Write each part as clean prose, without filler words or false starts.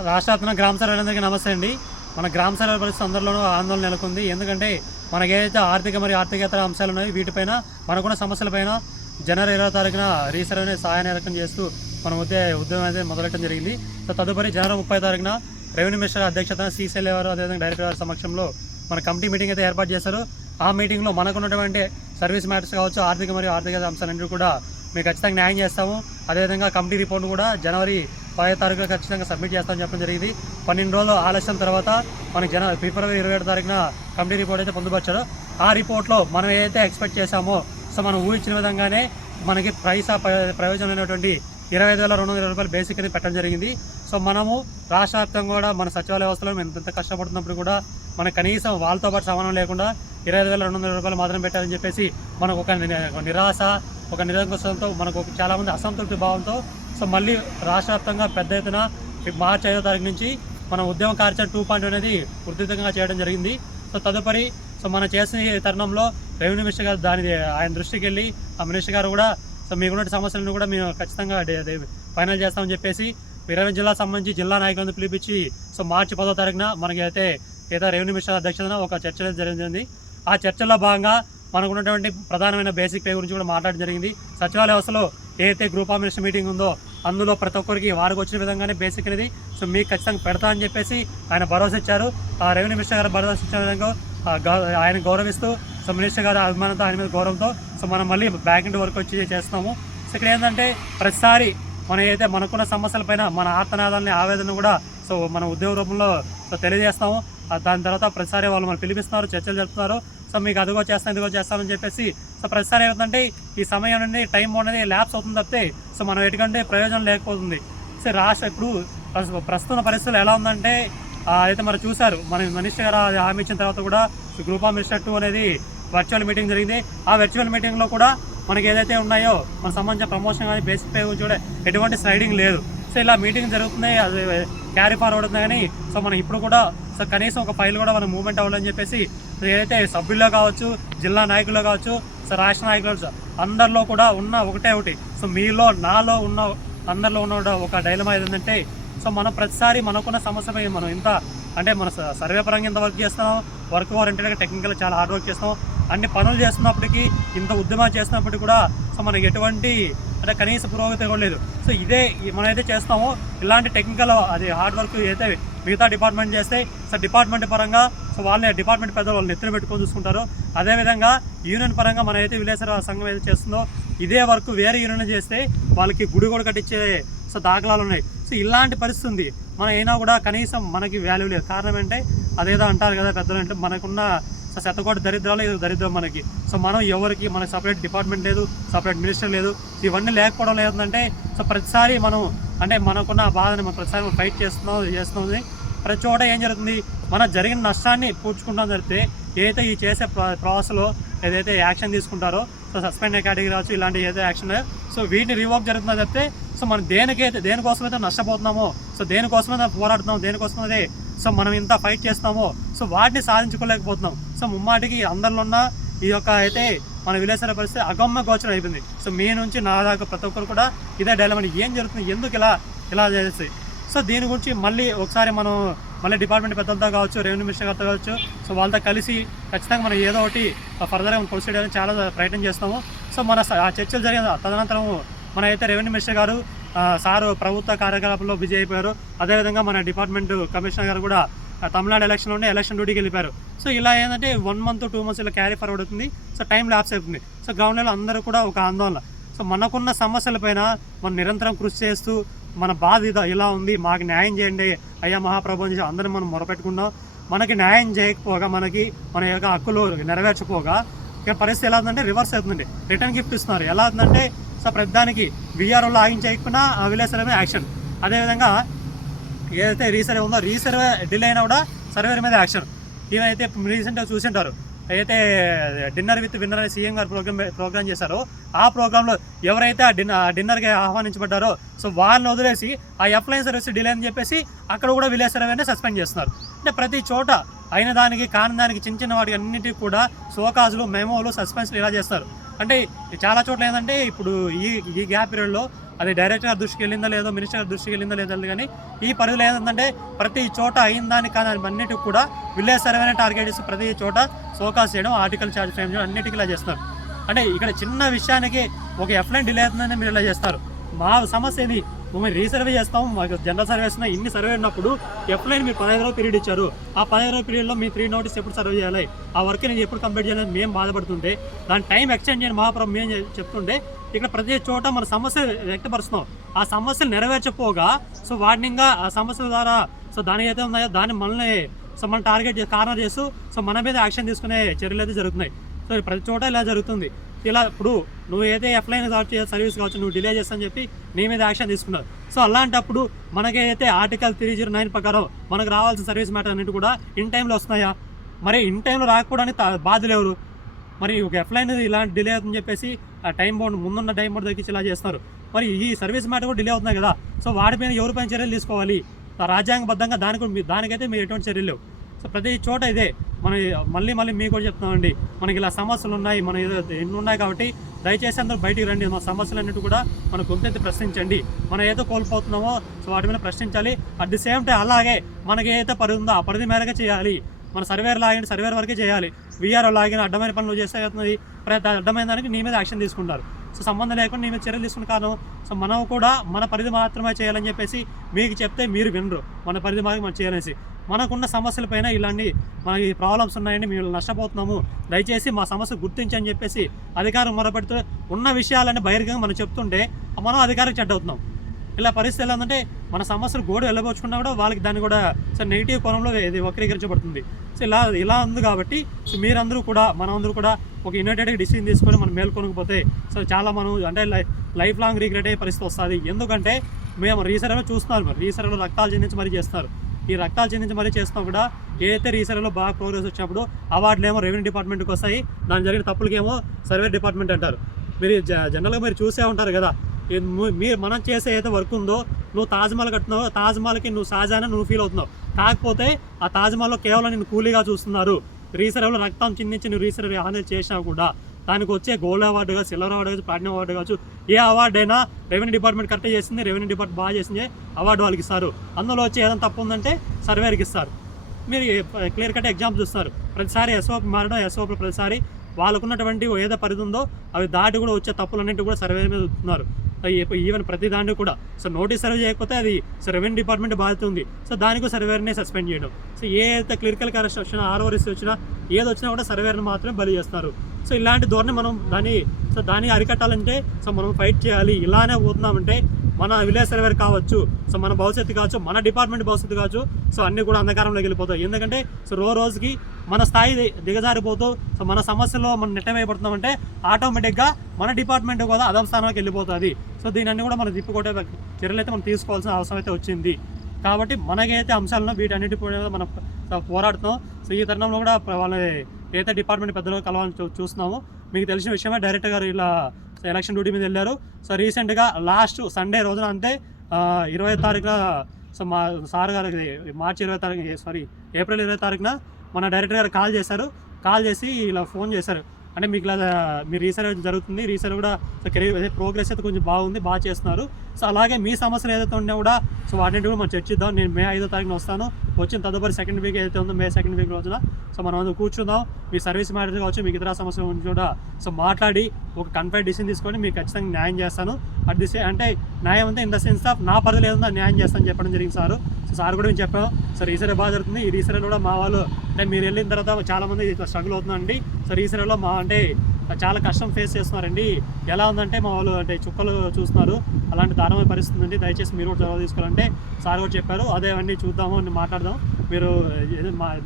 రాష్ట్ర గ్రామ సర్వేలందరికీ నమస్తే అండి. మన గ్రామ సర్వే పరిస్థితి అందరిలోనూ ఆందోళన నెలకొంది. ఎందుకంటే మనకేదైతే ఆర్థిక మరియు ఆర్థికేతర అంశాలు ఉన్నాయో వీటిపైన మనకున్న సమస్యలపైన జనవరి 20వ తారీఖున రీసర్వేని సహాయనిరకం చేస్తూ మన ఉద్యమం అయితే మొదలెట్టడం జరిగింది. తదుపరి జనవరి 30వ తారీఖున రెవెన్యూ మినిస్టర్ అధ్యక్షతన సీసీఎల్ గారు అదేవిధంగా డైరెక్టర్ గారి సమక్షంలో మన కమిటీ మీటింగ్ అయితే ఏర్పాటు చేశారు. ఆ మీటింగ్లో మనకున్నటువంటి సర్వీస్ మ్యాటర్స్ కావచ్చు, ఆర్థిక మరియు ఆర్థిక అంశాలన్నింటినీ కూడా మేము ఖచ్చితంగా న్యాయం చేస్తాము. అదేవిధంగా కమిటీ రిపోర్ట్ కూడా జనవరి 10వ తారీఖున ఖచ్చితంగా సబ్మిట్ చేస్తామని చెప్పడం జరిగింది. 12 రోజులు ఆలస్యం తర్వాత మనకి ఫిబ్రవరి 27వ తారీఖున కమిటీ రిపోర్ట్ అయితే పొందుపరిచారు. ఆ రిపోర్ట్లో మనం ఏదైతే ఎక్స్పెక్ట్ చేశామో మనం ఊహించిన విధంగానే మనకి ప్రయోజనమైనటువంటి 25,200 రూపాయలు బేసిక్ అనేది పెట్టడం జరిగింది. మనము రాష్ట్ర వ్యాప్తంగా కూడా మన సచివాలయ వ్యవస్థలో ఎంత కష్టపడుతున్నప్పుడు కూడా మనకు కనీసం వాళ్ళతో పాటు సమానం లేకుండా 25,200 రూపాయలు మాత్రం పెట్టాలని చెప్పేసి మనకు ఒక నిరాశ, ఒక నిరంకుశంతో మనకు చాలామంది అసంతృప్తి భావంతో మళ్ళీ రాష్ట్ర వ్యాప్తంగా పెద్ద ఎత్తున మార్చి 5వ తారీఖు నుంచి మన ఉద్యమ కార్యాచరణ 2.0 అనేది ఉధృతంగా చేయడం జరిగింది. తదుపరి మనం చేసిన తరుణంలో రెవెన్యూ మినిస్టర్ గారు ఆయన దృష్టికి వెళ్ళి ఆ మినిస్టర్ గారు కూడా మీకున్న సమస్యలను కూడా మేము ఖచ్చితంగా ఫైనల్ చేస్తామని చెప్పేసి 20 జిల్లాకు సంబంధించి జిల్లా నాయకులను పిలిపించి మార్చి 10వ తారీఖున మనకి అయితే రెవెన్యూ మినిస్టర్ అధ్యక్షతన ఒక చర్చ జరిగింది. ఆ చర్చల్లో భాగంగా మనకున్నటువంటి ప్రధానమైన బేసిక్ పే గురించి కూడా మాట్లాడడం జరిగింది. సచివాలయ వ్యవస్థలో ఏదైతే గ్రూప్ ఆఫ్ మినిస్టర్ మీటింగ్ ఉందో అందులో ప్రతి ఒక్కరికి వారికి వచ్చిన విధంగానే బేసిక్ అనేది మీకు ఖచ్చితంగా పెడతా అని చెప్పేసి ఆయన భరోసా ఇచ్చారు. ఆ రెవెన్యూ మినిస్టర్ గారు భరోసా ఇచ్చిన విధంగా ఆయన గౌరవిస్తూ మినిస్టర్ గారు అభిమానంతో ఆయన మీద గౌరవంతో మనం మళ్ళీ బ్యాక్ ఎండ్ వర్క్ వచ్చి చేస్తున్నాము. ఇక్కడ ఏంటంటే ప్రతిసారి మనం ఏదైతే మనకున్న సమస్యలపైన మన ఆర్తనాదాలని ఆవేదన కూడా మన ఉద్యోగ రూపంలో తెలియజేస్తాము. దాని తర్వాత ప్రతిసారి వాళ్ళు మనం పిలిపిస్తున్నారు, చర్చలు జరుపుతున్నారు. మీకు అదిగో చేస్తాను ఇదిగో చేస్తామని చెప్పేసి ప్రతిసారి ఏమిటంటే ఈ సమయం నుండి టైం అనేది ల్యాప్స్ అవుతుంది తప్పితే మనం ఎటుకంటే ప్రయోజనం లేకపోతుంది. రాష్ట్ర ఇప్పుడు ప్రస్తుత పరిస్థితులు ఎలా ఉందంటే అయితే మరి చూశారు, మన మినిస్టర్ గారు హామీ ఇచ్చిన తర్వాత కూడా గ్రూప్ ఆఫ్ మినిస్టర్ 2 అనేది వర్చువల్ మీటింగ్ జరిగింది. ఆ వర్చువల్ మీటింగ్లో కూడా మనకి ఏదైతే ఉన్నాయో మన సంబంధించిన ప్రమోషన్ కానీ బేసిక్ పే గురించి కూడా ఎటువంటి స్లైడింగ్ లేదు. ఇలా మీటింగ్ జరుగుతున్నాయి, అది క్యారీ ఫార్వర్డ్ అవుతుంది. కానీ మనం ఇప్పుడు కూడా కనీసం ఒక ఫైల్ కూడా మనం మూవ్మెంట్ అవ్వాలని చెప్పేసి ఏదైతే సభ్యుల్లో కావచ్చు, జిల్లా నాయకుల్లో కావచ్చు, రాష్ట్ర నాయకులు అందరిలో కూడా ఉన్న ఒకటి మీలో నాలో ఉన్న అందరిలో ఉన్న ఒక డైలమా ఏంటంటే మనం ప్రతిసారి మనకున్న సమస్యపై మనం ఇంత అంటే మన సర్వే పరంగా ఇంత వర్క్ చేస్తున్నాం, వర్క్ ఓరియంటెడ్గా టెక్నికల్గా చాలా హార్డ్ వర్క్ చేస్తున్నాం, అన్ని పనులు చేస్తున్నప్పటికీ ఇంత ఉద్యమాలు చేస్తున్నప్పటికీ కూడా మనకి ఎటువంటి అంటే కనీస పురోగతి కూడా లేదు. ఇదే మనం అయితే చేస్తామో ఇలాంటి టెక్నికల్ అది హార్డ్ వర్క్ అయితే మిగతా డిపార్ట్మెంట్ చేస్తే డిపార్ట్మెంట్ పరంగా వాళ్ళని డిపార్ట్మెంట్ పెద్దలు వాళ్ళని ఎత్తున పెట్టుకొని చూసుకుంటారు. అదేవిధంగా యూనియన్ పరంగా మన అయితే విలేకరుల సంఘం ఏదైతే చేస్తుందో ఇదే వర్క్ వేరే యూనియన్ చేస్తే వాళ్ళకి గుడి కూడా కట్టించే దాఖలాలు ఉన్నాయి. ఇలాంటి పరిస్థితి ఉంది. మనం అయినా కూడా కనీసం మనకి వాల్యూ లేదు. కారణం ఏంటంటే అదేదో అంటారు కదా పెద్దలు, అంటే మనకున్న శతకోటి దరిద్రాలు ఇది దరిద్రం మనకి. మనం ఎవరికి మనకి సపరేట్ డిపార్ట్మెంట్ లేదు, సపరేట్ మినిస్టర్ లేదు. ఇవన్నీ లేకపోవడం లేదంటే ప్రతిసారి మనం అంటే మనకున్న బాధని మనం ప్రతిసారి మనం ఫైట్ చేస్తుంది. ప్రతి చోట ఏం జరుగుతుంది, మన జరిగిన నష్టాన్ని పూడ్చుకుంటాం జరిగితే ఏదైతే ఈ చేసే ప్రాసెస్లో ఏదైతే యాక్షన్ తీసుకుంటారో సస్పెండ్ కేటగిరీ కావచ్చు, ఇలాంటి ఏదైతే యాక్షన్ వీటిని రివోక్ జరుగుతుందో చెప్తే మనం దేనికోసమైతే నష్టపోతున్నామో దేనికోసమైతే పోరాడుతున్నాం, దేనికోసమైతే మనం ఇంత ఫైట్ చేస్తామో వాటిని సాధించుకోలేకపోతున్నాం. ముమ్మాటికి అందరిలో ఉన్న ఈ యొక్క అయితే మన విలేకరుల పరిస్థితి అగమ్య గోచరం అయిపోయింది. మీ నుంచి నా దాకా ప్రతి ఒక్కరు కూడా ఇదే డైలమా, ఏం జరుగుతుంది, ఎందుకు ఇలా చేస్తాయి. దీని గురించి మళ్ళీ ఒకసారి మనం మళ్ళీ డిపార్ట్మెంట్ పెద్దలతో కావచ్చు, రెవెన్యూ మినిస్టర్ గారితో కావచ్చు, వాళ్ళతో కలిసి ఖచ్చితంగా మనం ఏదో ఒకటి ఫర్దర్గా ప్రొసీడ్ అని చాలా ప్రయత్నం చేస్తాము. మన ఆ చర్చలు జరిగిన తదనంతరం మన అయితే రెవెన్యూ మినిస్టర్ గారు సారు ప్రభుత్వ కార్యకలాపాల్లో బిజీ అయిపోయారు. అదేవిధంగా మన డిపార్ట్మెంట్ కమిషనర్ గారు కూడా తమిళనాడు ఎలక్షన్లో ఉండి ఎలక్షన్ డ్యూటీకి వెళ్ళిపోయారు. ఇలా ఏంటంటే 1 month 2 months ఇలా క్యారీ ఫార్వర్డ్ అవుతుంది. టైం ల్యాప్స్ అవుతుంది. గ్రౌండ్ లెవెల్ అందరూ కూడా ఒక ఆందోళన. మనకున్న సమస్యలపైన మనం నిరంతరం కృషి చేస్తూ మన బాధ ఇలా ఉంది, మాకు న్యాయం చేయండి అయ్యా మహాప్రభు అని అందరం మనం మొరపెట్టుకున్నాం. మనకి న్యాయం చేయకపోగా మన యొక్క హక్కులు నెరవేర్చకపోగా ఇక పరిస్థితి ఎలా ఉందంటే రివర్స్ అవుతుంది. రిటర్న్ గిఫ్ట్ ఇస్తున్నారు. ఎలా ఉందంటే ప్రతిదానికి వీఆర్ఓలో చేయకుండా ఆ విలేకరుల యాక్షన్. అదేవిధంగా ఏదైతే రీసర్వే ఉందో రీసర్వే డిలే అయినా కూడా సర్వేర్ మీద యాక్షన్. ఏమైతే రీసెంట్గా చూసింటారు, అయితే డిన్నర్ విత్ విన్నర్ అని సీఎం గారు ప్రోగ్రామ్ చేశారో ఆ ప్రోగ్రాంలో ఎవరైతే ఆ డిన్నర్కి ఆహ్వానించబడ్డారో వాళ్ళని వదిలేసి ఆ ఎఫ్లైన్ సర్వీస్ డిలే అని చెప్పేసి అక్కడ కూడా విలేజ్ సర్వేనే సస్పెండ్ చేస్తున్నారు. అంటే ప్రతి చోట అయిన దానికి కాని దానికి చిన్న వాటికి అన్నిటికీ కూడా షోకాజులు, మెమోలు, సస్పెన్స్లు ఇలా చేస్తారు. అంటే చాలా చోట్ల ఏంటంటే ఇప్పుడు ఈ ఈ గ్యాప్ పీరియడ్లో అది డైరెక్టర్ గారి దృష్టికి వెళ్ళిందో లేదో, మినిస్టర్ గారి దృష్టికి వెళ్ళిందో లేదో కానీ ఈ పరిధిలో ఏంటంటే ప్రతి చోట అయిన దానికి కానీ అన్నిటికి కూడా విలేజ్ సర్వేనే టార్గెట్ చేసి ప్రతి చోట సోకాస్ చేయడం, ఆర్టికల్ ఛార్జ్ ఫ్రేమ్ చేయడం, అన్నిటికీ ఇలా చేస్తారు. అంటే ఇక్కడ చిన్న విషయానికి ఒక ఎఫ్లైన్ డిలే అవుతుందని మీరు ఇలా చేస్తారు. మా సమస్య ఇది, మేము రీసర్వే చేస్తాం, మాకు జనరల్ సర్వేస్ ఉన్నాయి, ఇన్ని సర్వే ఉన్నప్పుడు ఎఫ్లైన్ మీరు 15 రోజుల పీరియడ్ ఇచ్చారు. ఆ 15 రోజుల పీరియడ్లో మీ 3 నోటీస్ ఎప్పుడు సర్వే చేయాలి, ఆ వర్క్ నేను ఎప్పుడు కంప్లీట్ చేయాలని మేము బాధపడుతుంటే, దాని టైం ఎక్స్టెండ్ చేయని మేము చెప్తుంటే ఇక్కడ ప్రతి చోట మన సమస్య వ్యక్తపరుస్తున్నాం. ఆ సమస్యలు నెరవేర్చకపోగా సో వాటిని ఇంకా ఆ సమస్యల ద్వారా సో దాని అయితే ఉన్నాయో దాన్ని మనల్ని సో మనం టార్గెట్ చేసి కార్నర్ చేస్తూ సో మన మీద యాక్షన్ తీసుకునే చర్యలు అయితే జరుగుతున్నాయి. సో ప్రతి చోట ఇలా జరుగుతుంది. ఇలా ఇప్పుడు నువ్వు ఏదో ఎఫ్లైన్ సర్వీస్ కావచ్చు, నువ్వు డిలే చేస్తానని చెప్పి నీ మీద యాక్షన్ తీసుకున్నారు. సో అలాంటప్పుడు మనకైతే ఆర్టికల్ 309 ప్రకారం మనకు రావాల్సిన సర్వీస్ మ్యాటర్ అన్నిటి కూడా ఇన్ టైంలో వస్తున్నాయా? మరి ఇన్ టైంలో రాకపోవడానికి బాధ్యులు ఎవరు? మరి ఒక ఎఫ్లైన్ ఇలాంటి డిలే అవుతుందని చెప్పేసి ఆ టైం బౌండ్ ముందున్న టైం బౌండ్ తగ్గించి ఇలా చేస్తున్నారు. మరి ఈ సర్వీస్ మ్యాటర్ కూడా డిలే అవుతున్నాయి కదా. సో వాటిపైన ఎవరిపైన చర్యలు తీసుకోవాలి? రాజ్యాంగబద్ధంగా దానికైతే మీరు ఎటువంటి చర్యలు లేవు. సో ప్రతి చోట ఇదే మన మళ్ళీ మీకు కూడా చెప్తున్నామండి, మనకి ఇలా సమస్యలు ఉన్నాయి, మన ఎన్ని ఉన్నాయి కాబట్టి దయచేసి అందరూ బయటికి రండి. మన సమస్యలన్నిటి కూడా మన గొంతెత్తి ప్రశ్నించండి. మనం ఏదో కోల్పోతున్నామో సో వాటి మీద ప్రశ్నించాలి. అట్ ది సేమ్ టైం అలాగే మనకి ఏదైతే పరిధి ఉందో ఆ పరిధి మేరకే చేయాలి. మన సర్వేర్ లాగిన సర్వేర్ వరకే చేయాలి. వీఆర్ఓ లాగిన అడ్డమైన పనులు చేస్తే అవుతుంది, అడ్డమైన దానికి నీ మీద యాక్షన్ తీసుకుంటారు. సో సంబంధం లేకుండా నీ మీద చర్యలు తీసుకున్న కారణం సో మనం కూడా మన పరిధి మాత్రమే చేయాలని చెప్పేసి మీకు చెప్తే మీరు వినరు. మన పరిధి మాత్రం మనం చేయాలనేసి మనకున్న సమస్యలపైన ఇలాంటి మనకి ప్రాబ్లమ్స్ ఉన్నాయని మేము నష్టపోతున్నాము, దయచేసి మా సమస్య గుర్తించని చెప్పేసి అధికారం మొరపెడుతూ ఉన్న విషయాలని బహిరంగంగా మనం చెప్తుంటే మనం అధికారికి చెడ్డ అవుతున్నాం. ఇలా పరిస్థితి ఎలా ఉందంటే మన సమస్యలు గోడు వెళ్ళబోచుకున్నా కూడా వాళ్ళకి దాన్ని కూడా సో నెగిటివ్ కోణంలో ఇది వక్రీకరించబడుతుంది. సో ఇలా ఉంది కాబట్టి సో మీరందరూ కూడా మనందరూ కూడా ఒక యునైటెడ్గా డిసిజన్ తీసుకొని మనం మేల్కొనకపోతే సో చాలా మనం అంటే లైఫ్ లాంగ్ రిగ్రెట్ అయ్యే పరిస్థితి వస్తుంది. ఎందుకంటే మేము రీసర్వేలో చూస్తున్నారు, మరి రీసర్వేలో రక్తాలు చెందించి మరీ చేస్తున్నారు. ఈ రక్తాలు చెందించి మరీ చేస్తున్నా కూడా ఏదైతే రీసర్వేలో బాగా ప్రోగ్రెస్ వచ్చినప్పుడు అవార్డులు ఏమో రెవెన్యూ డిపార్ట్మెంట్కి వస్తాయి, దాని జరిగిన తప్పులకేమో సర్వే డిపార్ట్మెంట్ అంటారు. మీరు జనరల్గా మీరు చూసే ఉంటారు కదా, మనం చేసే ఏదైతే వర్క్ ఉందో, నువ్వు తాజ్మహల్ కట్టున్నావు, తాజ్మహల్కి నువ్వు షాజహాన్ నువ్వు ఫీల్ అవుతున్నావు. కాకపోతే ఆ తాజ్మహల్లో కేవలం నేను కూలీగా చూస్తున్నారు. రీసర్వేలో రక్తం చిందించి నువ్వు రీసర్వే హాజరు చేసినా కూడా దానికి వచ్చే గోల్డ్ అవార్డు కావచ్చు, సిల్వర్ అవార్డు కావచ్చు, ప్లాటినం అవార్డు కావచ్చు, ఏ అవార్డు అయినా రెవెన్యూ డిపార్ట్మెంట్ కరెక్ట్ చేసింది, రెవెన్యూ డిపార్ట్మెంట్ బాగా చేసింది అవార్డు వాళ్ళకి ఇస్తారు. అందులో వచ్చే ఏదైనా తప్పు ఉందంటే సర్వేర్కి ఇస్తారు. మీరు క్లియర్ కట్ ఎగ్జాంపుల్ చూస్తారు. ప్రతిసారి ఎస్ఓపి మారడం, ఎస్ఓపి ప్రతిసారి వాళ్ళకున్నటువంటి ఏదో పరిధి ఉందో అవి దాటి కూడా వచ్చే తప్పులన్నింటి కూడా సర్వే మీద వస్తున్నారు. ఈవెన్ ప్రతి దాన్ని కూడా సో నోటీస్ సర్వే చేయకపోతే అది సో రెవెన్యూ డిపార్ట్మెంట్ బాధ్యత ఉంది. సో దానికి సర్వేర్నే సస్పెండ్ చేయడం. సో ఏదైతే క్లిరికల్ కరెక్ట్ వచ్చినా, ఆర్ఓఆర్ఎస్ వచ్చినా, ఏది వచ్చినా కూడా సర్వేర్ని మాత్రమే బలి చేస్తారు. సో ఇలాంటి ధోరణి మనం దాన్ని అరికట్టాలంటే సో మనం ఫైట్ చేయాలి. ఇలానే పోతున్నామంటే మన విలేజ్ సర్వేర్ కావచ్చు, సో మన భవిష్యత్తు కావచ్చు, మన డిపార్ట్మెంట్ భవిష్యత్తు కావచ్చు, సో అన్నీ కూడా అంధకారంలోకి వెళ్ళిపోతాయి. ఎందుకంటే సో రోజుకి మన స్థాయి దిగజారిపోతూ సో మన సమస్యలో మనం నెట్టమైపోతున్నామంటే ఆటోమేటిక్గా మన డిపార్ట్మెంట్ కూడా అదం స్థానానికి వెళ్ళిపోతుంది. సో దీన్ని కూడా మనం తిప్పుకొట్టే చర్యలు అయితే మనం తీసుకోవాల్సిన అవసరం అయితే వచ్చింది. కాబట్టి మనకైతే అంశాలను వీటన్నిటి మనం పోరాడుతున్నాం. సో ఈ తరుణంలో కూడా వాళ్ళ ఏదైతే డిపార్ట్మెంట్ పెద్దలు కలవాలని చూస్తున్నామో, మీకు తెలిసిన విషయమే డైరెక్టర్ గారు ఇలా ఎలక్షన్ డ్యూటీ మీద వెళ్ళారు. సో రీసెంట్గా లాస్ట్ సండే రోజున అంటే 20 తారీఖున సో మా సార్ గారికి మార్చి 20 తారీఖు ఏప్రిల్ 20 తారీఖున మన డైరెక్టర్ గారు కాల్ చేసి ఇలా ఫోన్ చేశారు. అంటే మీకు ఇలా మీ రీసర్వే జరుగుతుంది, రీసర్వే కూడా సో కెరీర్ ప్రోగ్రెస్ అయితే కొంచెం బాగా చేస్తున్నారు. సో అలాగే మీ సమస్యలు ఏదైతే ఉన్నా కూడా సో వాటిని కూడా మనం చర్చిద్దాం. నేను మే 5వ తారీఖున వస్తాను. వచ్చిన తదుపరి సెకండ్ వీక్ ఏదైతే ఉందో మే సెకండ్ వీక్ రోజున సో మనం అందరూ కూర్చుందాం. మీ సర్వీస్ మ్యాటర్ కావచ్చు, మీకు ఇతర సమస్యల గురించి కూడా సో మాట్లాడి ఒక కన్ఫైడ్ డిసిషన్ తీసుకొని మీకు ఖచ్చితంగా న్యాయం చేస్తాను. అంటే న్యాయం అంటే ఇన్ ద సెన్స్ ఆఫ్ నా పరిధి లేదో న్యాయం చేస్తానని చెప్పడం జరిగింది సార్. సో సార్ కూడా మేము చెప్పాము, సో రీసర్వే బాగా జరుగుతుంది. ఈ రీసర్వేలో కూడా మా వాళ్ళు అంటే మీరు వెళ్ళిన తర్వాత చాలామంది ఇట్లా స్ట్రగుల్ అవుతుందండి. సో రీసర్వేలో అంటే చాలా కష్టం ఫేస్ చేస్తున్నారండి. ఎలా ఉందంటే మా వాళ్ళు అంటే చుక్కలు చూస్తున్నారు, అలాంటి దారుణమైన పరిస్థితి ఉంది. దయచేసి మీరు కూడా చొరవ తీసుకోవాలంటే సార్ కూడా చెప్పారు. అదే అన్నీ చూద్దాము, మాట్లాడదాం. మీరు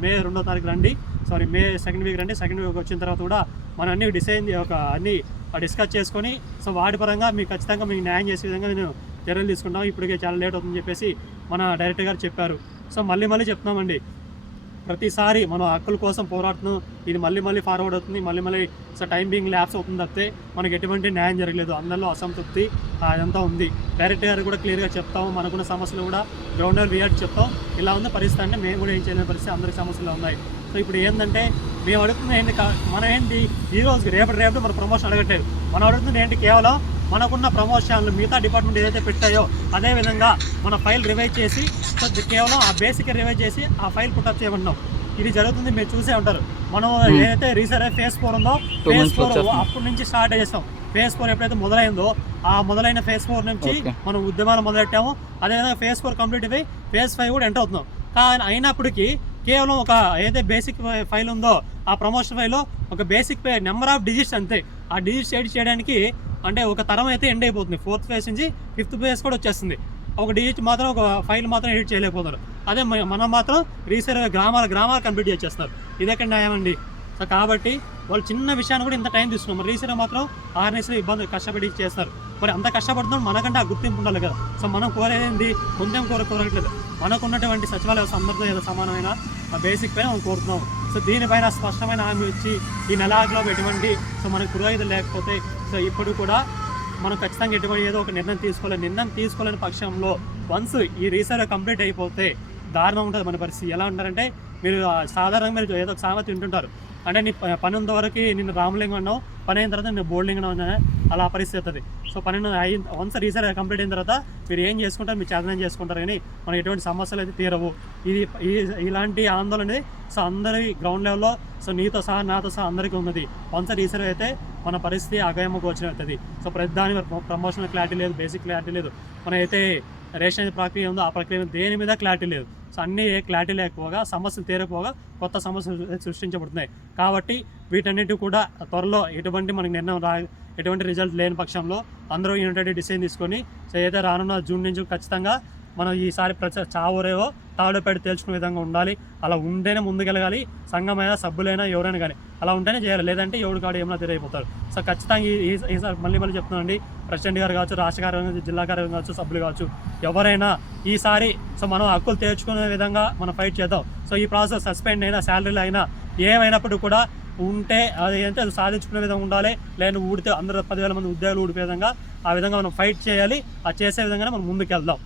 మే 2వ తారీఖు రండి, మే సెకండ్ వీక్ రండి. సెకండ్ వీక్ వచ్చిన తర్వాత కూడా మనం అన్నీ అన్నీ డిస్కస్ చేసుకొని సో వాటి పరంగా మీకు ఖచ్చితంగా మీకు న్యాయం చేసే విధంగా నేను చర్యలు తీసుకుంటాం. ఇప్పటికే చాలా లేట్ అవుతుందని చెప్పేసి మన డైరెక్టర్ గారు చెప్పారు. సో మళ్ళీ చెప్తున్నామండి, ప్రతిసారి మనం హక్కుల కోసం పోరాడుతున్నాం, ఇది మళ్ళీ ఫార్వర్డ్ అవుతుంది, మళ్ళీ సో టైం బీయింగ్ ల్యాప్స్ అవుతుంది తప్పితే మనకి ఎటువంటి న్యాయం జరగలేదు. అందరిలో అసంతృప్తి అదంతా ఉంది. డైరెక్టర్ గారు కూడా క్లియర్గా చెప్తాము, మనకున్న సమస్యలు కూడా గ్రౌండ్ లెవెల్ చెప్తాం. ఇలా ఉంది పరిస్థితి అంటే మేము కూడా ఏం చేయలేని పరిస్థితి, అందరికి సమస్యలు ఉన్నాయి. సో ఇప్పుడు ఏంటంటే మేము అడుగుతుంది ఏంటి, మనం ఏంటి ఈ రోజు రేపు మన ప్రమోషన్ అడగట్లేదు. మనం అడుగుతుంది ఏంటి, కేవలం మనకున్న ప్రమోషన్లు మిగతా డిపార్ట్మెంట్ ఏదైతే పెట్టాయో అదేవిధంగా మన ఫైల్ రివైజ్ చేసి కేవలం ఆ బేసిక్ రివైజ్ చేసి ఆ ఫైల్ పుట్టప్ చేయమన్నాం. ఇది జరుగుతుంది, మీరు చూసే ఉంటారు. మనం ఏదైతే రీసెంట్ ఫేజ్ 4 ఉందో ఫేజ్ 4 అప్పటి నుంచి స్టార్ట్ చేస్తాం. ఫేజ్ 4 ఎప్పుడైతే మొదలైందో ఆ మొదలైన ఫేజ్ 4 నుంచి మనం ఉద్యమాలు మొదలెట్టాము. అదేవిధంగా ఫేజ్ 4 కంప్లీట్ అయ్యి ఫేజ్ 5 కూడా ఎంటర్ అవుతున్నాం. కానీ అయినప్పటికీ కేవలం ఒక ఏదైతే బేసిక్ ఫైల్ ఉందో ఆ ప్రమోషన్ ఫైల్లో ఒక బేసిక్ నెంబర్ ఆఫ్ డిజిట్స్ అంతే. ఆ డిజిట్స్ ఎడిట్ చేయడానికి అంటే ఒక తరం అయితే ఎండ్ అయిపోతుంది. 4th ఫేజ్ నుంచి 5th ఫేజ్ కూడా వచ్చేస్తుంది. ఒక డిజిట్ మాత్రం ఒక ఫైల్ మాత్రం ఎడిట్ చేయలేకపోతారు. అదే మనం మాత్రం రీసెంట్గా గ్రామాలు కంప్లీట్ చేసేస్తున్నారు. ఇదెక్కడ న్యాయం అండి? సో కాబట్టి వాళ్ళు చిన్న విషయాన్ని కూడా ఇంత టైం తీసుకున్నాం. మరి రీసెంట్గా మాత్రం ఆర్ఎన్ఎస్లో ఇబ్బంది కష్టపడి చేస్తారు. మరి అంత కష్టపడుతున్నాం, మనకంటే ఆ గుర్తింపు ఉండాలి కదా. సో మనం కోరేది కొంచెం కోరట్లేదు. మనకున్నటువంటి సచివాలయ అందరితో ఏదో సమానమైన బేసిక్ పైన మనం కోరుతున్నాం. సో దీనిపైన స్పష్టమైన హామీ ఇచ్చి ఈ నెలాఖరులో ఎటువంటి సో మనకు పురోగతి లేకపోతే సో ఇప్పుడు కూడా మనం ఖచ్చితంగా ఎటువంటి ఏదో ఒక నిర్ణయం తీసుకోలేని పక్షంలో వన్స్ ఈ రీసెర్చ్ కంప్లీట్ అయిపోతే దారుణం ఉంటుంది మన పరిస్థితి. ఎలా ఉంటారంటే మీరు సాధారణంగా మీరు ఏదో ఒక సామెత వింటుంటారు, అంటే నీ పని ఉన్న వరకు నిన్ను రామలింగం అన్నావు, పని అయిన తర్వాత నేను బోర్డింగ్ అన్నా, అలా పరిస్థితి అవుతుంది. సో పని వన్స్ రీసెర్చ్ కంప్లీట్ అయిన తర్వాత మీరు ఏం చేసుకుంటారు, మీరు చేతనం చేసుకుంటారు. కానీ మనకి ఎటువంటి సమస్యలు అయితే తీరవు. ఇలాంటి ఆందోళన అనేది సో అందరి గ్రౌండ్ లెవెల్లో సో నీతో సహా నాతో సహా అందరికీ ఉన్నది. వన్స్ రీసెర్చ్ అయితే మన పరిస్థితి అగయమ గోచరం అవుతుంది. సో ప్రతి దాని ప్రమోషనల్ క్లారిటీ లేదు, బేసిక్ క్లారిటీ లేదు. మన అయితే రేషన్ ప్రక్రియ ఉందో ఆ ప్రక్రియ దేని మీద క్లారిటీ లేదు. సో అన్నీ క్లారిటీ లేకపోగా సమస్యలు తీరకపోగా కొత్త సమస్యలు సృష్టించబడుతున్నాయి. కాబట్టి వీటన్నిటి కూడా త్వరలో ఎటువంటి మనకి నిర్ణయం ఎటువంటి రిజల్ట్ లేని పక్షంలో అందరూ యూనిటెడ్ డిసిజన్ తీసుకొని సో ఏదైతే రానున్న జూన్ నుంచి ఖచ్చితంగా మనం ఈసారి చావురేవో తాడుపేట తేల్చుకునే విధంగా ఉండాలి. అలా ఉంటేనే ముందుకెళ్ళగాలి. సంఘమైనా సభ్యులైనా ఎవరైనా కానీ అలా ఉంటేనే చేయాలి. లేదంటే ఎవరు కాడు ఏమైనా తెలియపోతారు. సో ఖచ్చితంగా ఈసారి మళ్ళీ చెప్తున్నానండి, ప్రెసిడెంట్ గారు కావచ్చు, రాష్ట్ర కార్యవర్గం, జిల్లా కార్యవర్గం కావచ్చు, సభ్యులు కావచ్చు, ఎవరైనా ఈసారి సో మనం హక్కులు తెచ్చుకునే విధంగా మనం ఫైట్ చేద్దాం. సో ఈ ప్రాసెస్ సస్పెండ్ అయినా శాలరీలు అయినా ఏమైనప్పుడు కూడా ఉంటే అది అంటే అది సాధించుకునే విధంగా ఉండాలి. లేని ఊడితే అందరూ 10,000 మంది ఉద్యోగాలు ఊడిపోయే విధంగా ఆ విధంగా మనం ఫైట్ చేయాలి. ఆ చేసే విధంగానే మనం ముందుకు వెళ్దాం.